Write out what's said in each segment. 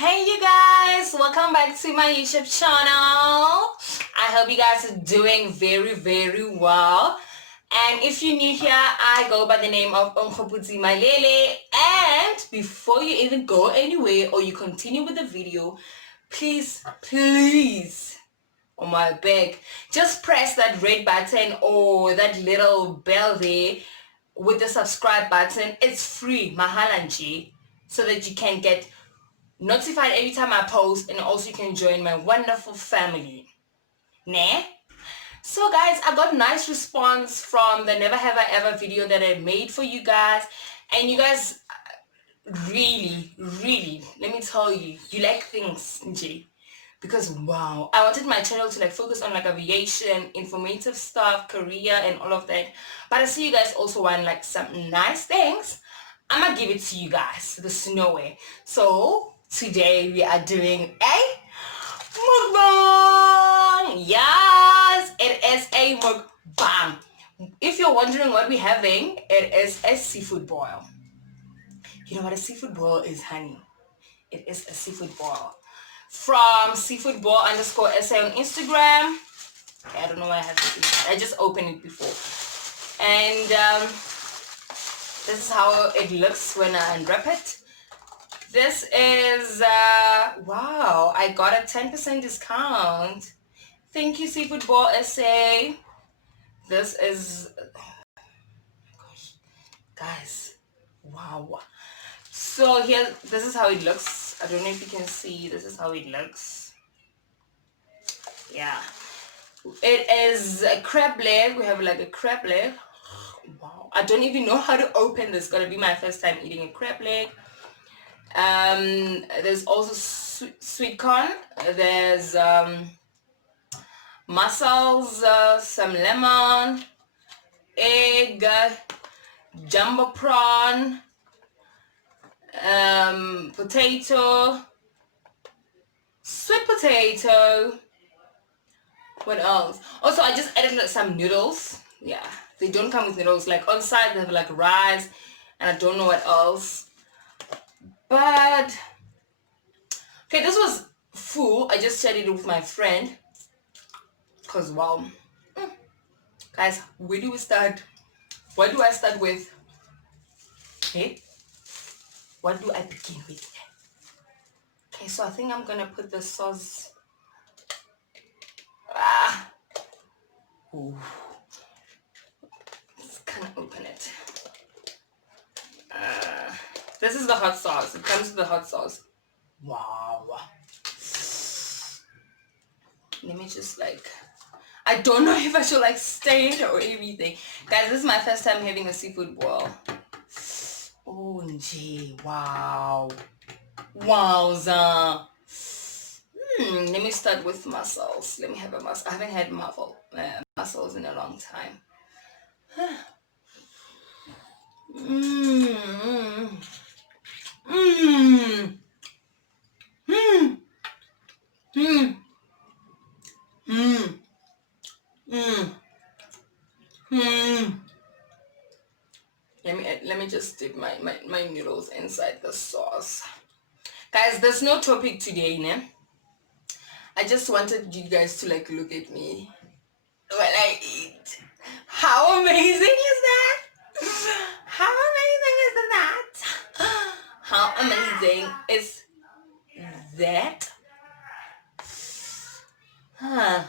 Hey you guys, welcome back to my YouTube channel. I hope you guys are doing very well. And if you're new here, I go by the name of Onkgopuzi Malele. And before you even go anywhere or you continue with the video, please, on my beg, just press that red button or that little bell there with the subscribe button. It's free, mahalanji, so that you can get notified every time I post, and also you can join my wonderful family. Nah? So guys, I got nice response from the Never Have I Ever video that I made for you guys, and you guys really, let me tell you, you like things, Nj. Because wow, I wanted my channel to focus on aviation, informative stuff, career and all of that. But I see you guys also want some nice things. I'm gonna give it to you guys this way. So today we are doing a mukbang. Yes, it is a mukbang. If you're wondering what we're having, it is a seafood boil. You know what a seafood boil is, honey? It is a seafood boil. From seafood boil _SA on Instagram. Okay, I don't know why I have to. I just opened it before. And this is how it looks when I unwrap it. This is, wow, I got a 10% discount. Thank you, Seafood Boil SA. This is, oh my gosh, guys, wow. So here, this is how it looks. I don't know if you can see, this is how it looks. Yeah. It is a crab leg. We have a crab leg. Wow. I don't even know how to open this. It's gonna be my first time eating a crab leg. There's also sweet corn. There's mussels, some lemon, egg, jumbo prawn, potato, sweet potato. What else? Also, I just added some noodles. Yeah, they don't come with noodles. On side they have rice, and I don't know what else. But okay, this was full. I just shared it with my friend because wow, guys, where do we start? What do I start with? Okay, what do I begin with? Okay, so I think I'm gonna put the sauce. Ooh. Let's kind of open it. This is the hot sauce. It comes with the hot sauce. Wow. Let me just I don't know if I should stain it or anything. Guys, this is my first time having a seafood boil. OMG. Wow. Wowza. Let me start with mussels. Let me have a mussel. I haven't had mussels in a long time. Let me just dip my noodles inside the sauce. Guys, there's no topic today, ne? I just wanted you guys to look at me when I eat. How amazing is that? How amazing is that? How amazing is that? Huh.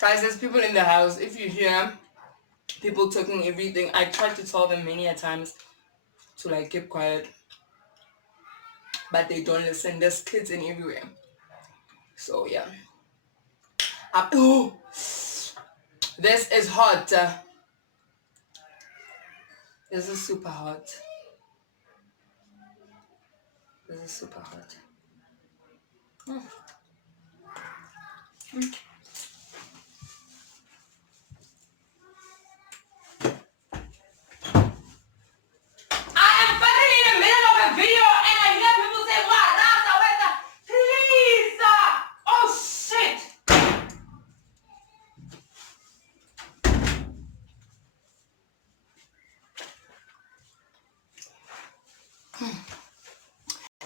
Guys, there's people in the house. If you hear people talking everything, I try to tell them many a times to keep quiet, but they don't listen. There's kids in everywhere. So yeah. Oh, this is hot. This is super hot. This is super hot.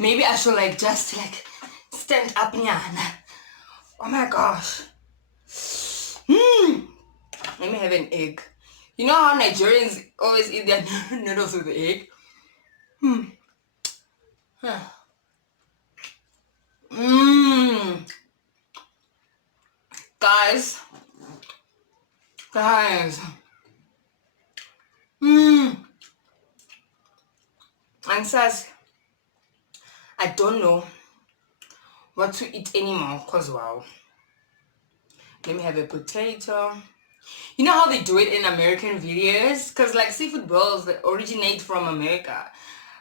Maybe I should like just like stand up, nyana. Oh my gosh. Let me have an egg. You know how Nigerians always eat their noodles with egg? Guys. Guys. And says, I don't know what to eat anymore, cause wow. Let me have a potato. You know how they do it in American videos? Cause like seafood bowls that originate from America.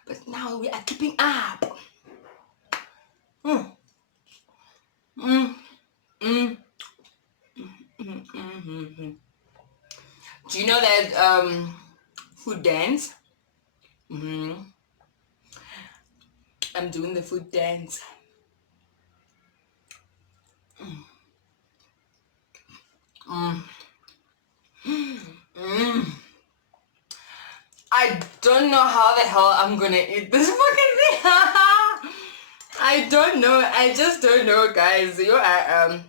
But now we are keeping up. Do you know that food dance? I'm doing the food dance. I don't know how the hell I'm gonna eat this fucking thing. I don't know. I just don't know, guys. And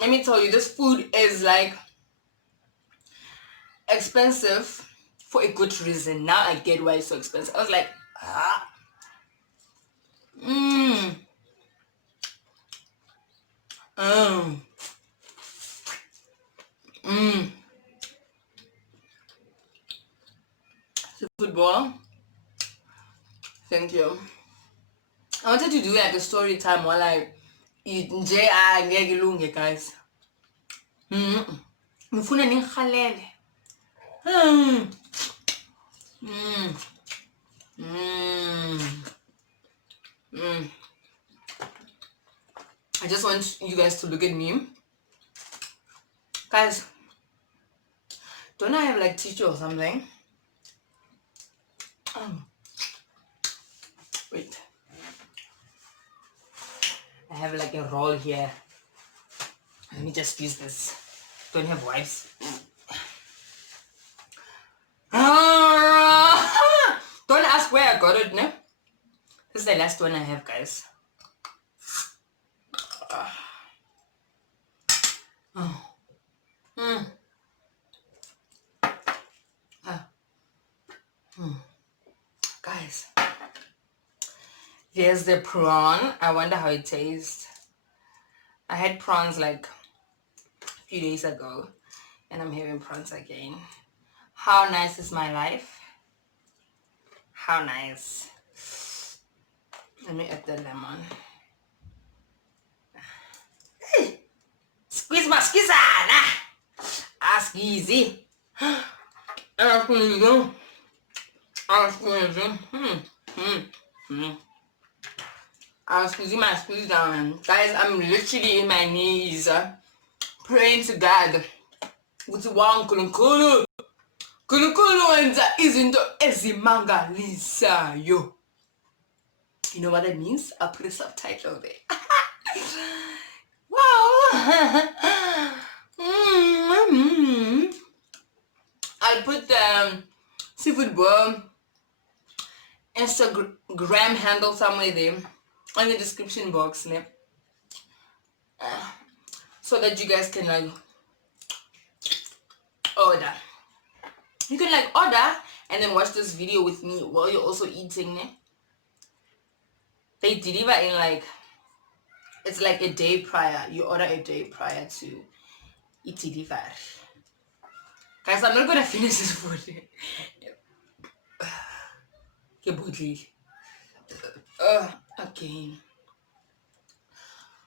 let me tell you, this food is like expensive for a good reason. Now I get why it's so expensive. I was like, seafood bowl. Thank you. I wanted to do like a story time while I eat. Guys. Ngifuna ningikhalele. I just want you guys to look at me. Guys, don't I have like tissue or something? Wait. I have like a roll here. Let me just use this. Don't have wipes. Don't ask where I got it, no? This is the last one I have, guys. Guys, there's the prawn. I wonder how it tastes. I had prawns like a few days ago, and I'm having prawns again. How nice is my life? How nice. Let me add the lemon. Squeeze my squeeze-ana. Squeezy. Squeeze. I'll squeeze my squeeze down. Guys, I'm literally in my knees praying to God. Ukuthi wankulunkulu wenza izinto ezimangalisayo. You know what that means? I'll put a subtitle there. Wow. I'll put the seafood bowl Instagram handle somewhere there in the description box, so that you guys can like order. You can like order and then watch this video with me while you're also eating. They deliver in like, it's like a day prior. You order a day prior to it deliver. Guys, I'm not gonna finish this food. Again.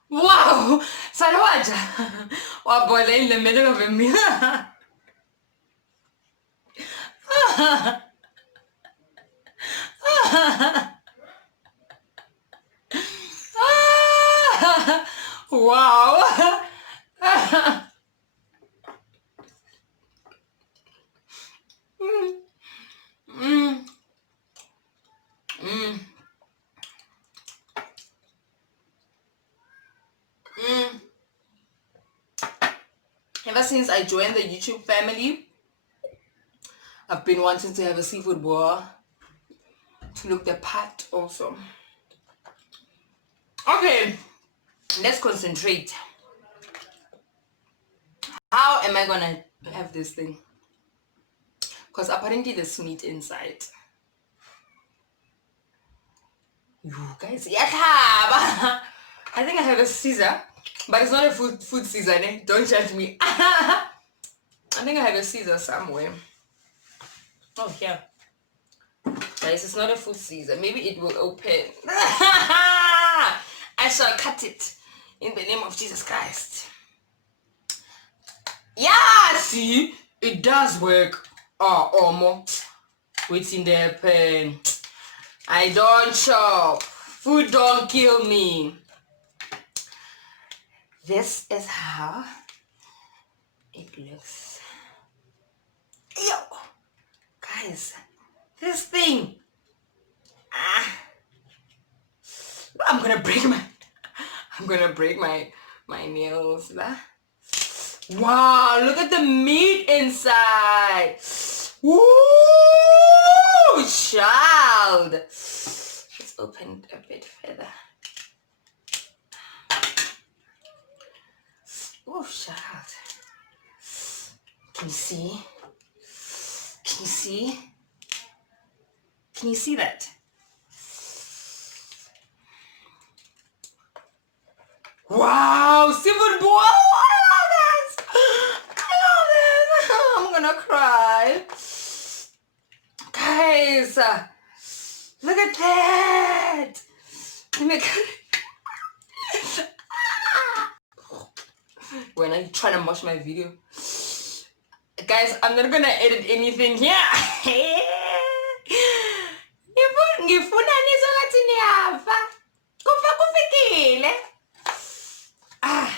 Wow! Sarawaja! Wabola in the middle of a meal. Wow! Ever since I joined the YouTube family, I've been wanting to have a seafood boil. to look the part also. Okay, let's concentrate. How am I gonna have this thing? Because apparently there's meat inside. You guys, yeah, I think I have a Caesar, but it's not a food Caesar, eh? Don't judge me. I think I have a Caesar somewhere. Oh, here. Guys, it's not a food Caesar. Maybe it will open. I shall cut it in the name of Jesus Christ. Yeah, see, it does work. Oh, almost. What's in the pen? I don't chop. Food don't kill me. This is how it looks. Yo, guys, this thing. I'm gonna break my nails. Wow, look at the meat inside. Woo, child. Let's open it a bit further. Oh, child. Can you see? Can you see? Can you see that? Wow, seafood boil! I love this! I love this! I'm gonna cry. Guys, look at that! Let me when I try to watch my video. Guys, I'm not gonna edit anything here. Ngifuna nizwe ngathi niyafa. Kufa kufikile. Wow,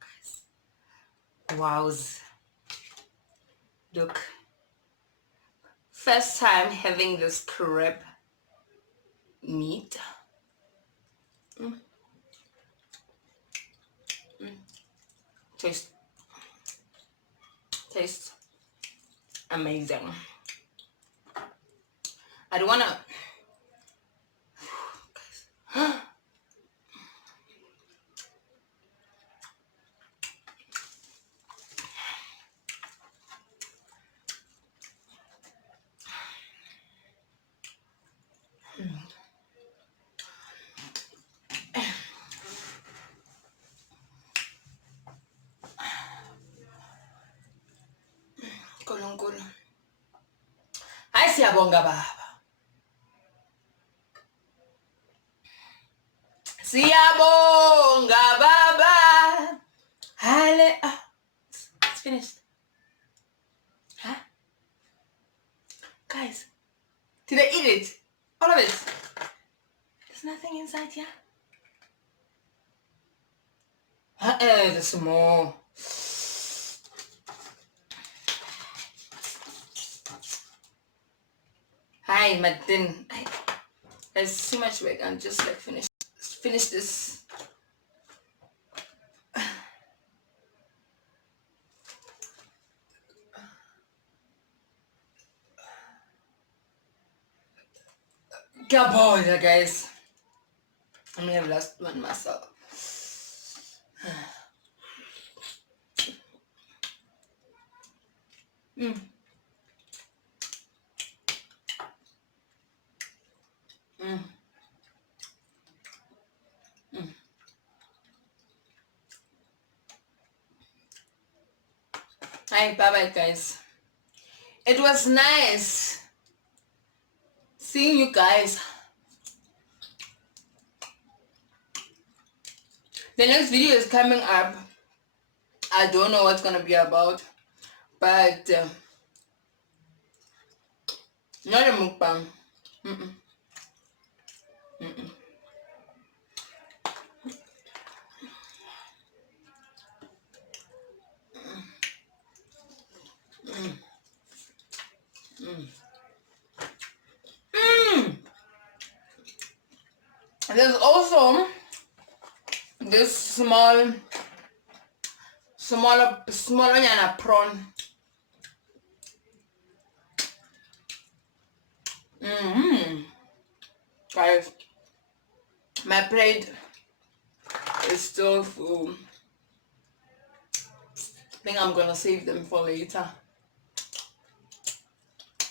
guys. Wows. Look. First time having this crab meat. Taste amazing. I don't wanna Nkulunkulu. Hayi siyabonga baba. Siyabonga baba. It's finished. Huh? Guys, did I eat it? All of it? There's nothing inside here. There's more. Hi, Martin. There's too much work. I'm just like finish this. Gaboda, guys. I may have lost one myself. Hi, bye-bye, guys. It was nice seeing you guys. The next video is coming up. I don't know what's gonna be about, but not a mukbang. There's also this smaller prawn. Guys, my plate is still full. I think I'm gonna save them for later.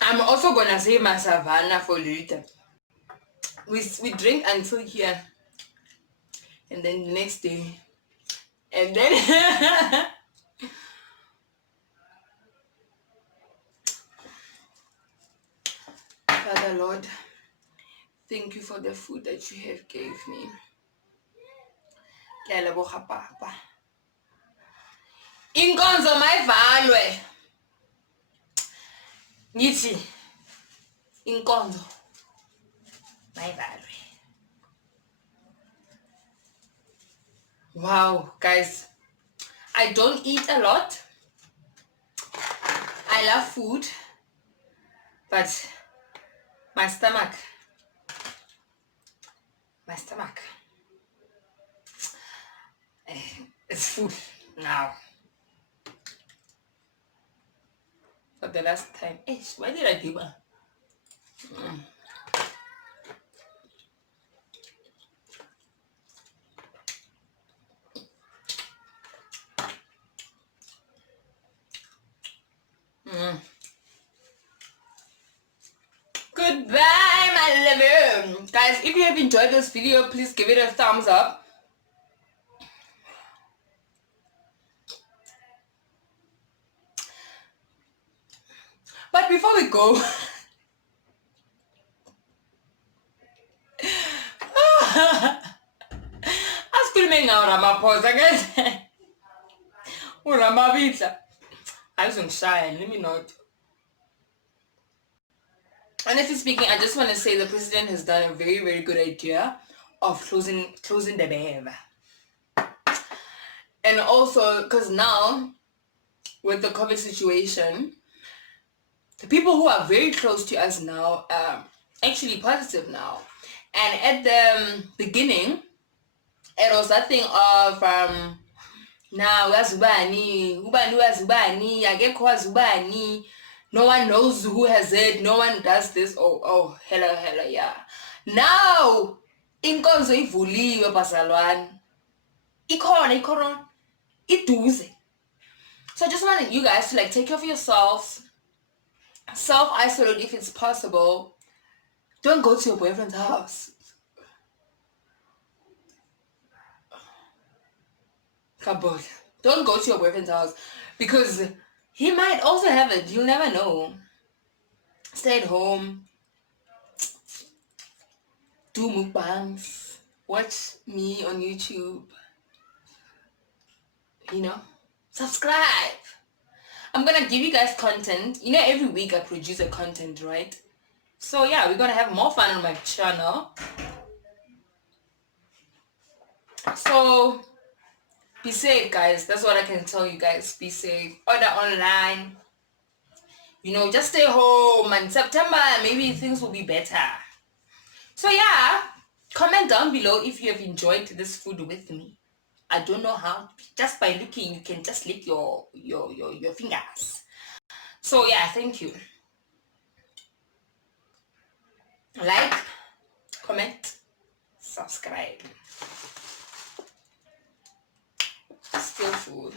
I'm also gonna save my savannah for later. We drink until here, and then the next day, and then Father Lord, thank you for the food that you have gave me. Ke a leboga Papa. Inkonzo mayivalwe. Ngithi inkonzo mayivalwe. Wow, guys, I don't eat a lot. I love food, but my stomach, it's full now. For the last time. Why did I do that? Goodbye, my lover. Guys, if you have enjoyed this video, please give it a thumbs up. But before we go, askhulume ngawo Ramaphosa guys. uRamabitla ayizongishaya, let me not. Honestly speaking, I just want to say the president has done a very, very good idea of closing the bev. And also, because now, with the COVID situation, the people who are very close to us now are actually positive now. And at the beginning, it was that thing of, now, ubani, no one knows who has it, no one does this, oh, hello, yeah. Now, inkonzo ivuliwe bazalwane. Ikhona, iduze. So I just wanted you guys to take care of yourselves, self-isolate if it's possible. Don't go to your boyfriend's house. Kabod. Don't go to your boyfriend's house because he might also have it. You'll never know. Stay at home. Do mukbangs. Watch me on YouTube. Subscribe. I'm gonna give you guys content. Every week I produce a content, right? So yeah, we're gonna have more fun on my channel. So be safe, guys. That's what I can tell you guys. Be safe. Order online. Just stay home. And September, maybe things will be better. So yeah, comment down below if you have enjoyed this food with me. I don't know how. Just by looking, you can just lick your fingers. So yeah, thank you. Like, comment, subscribe. Still food.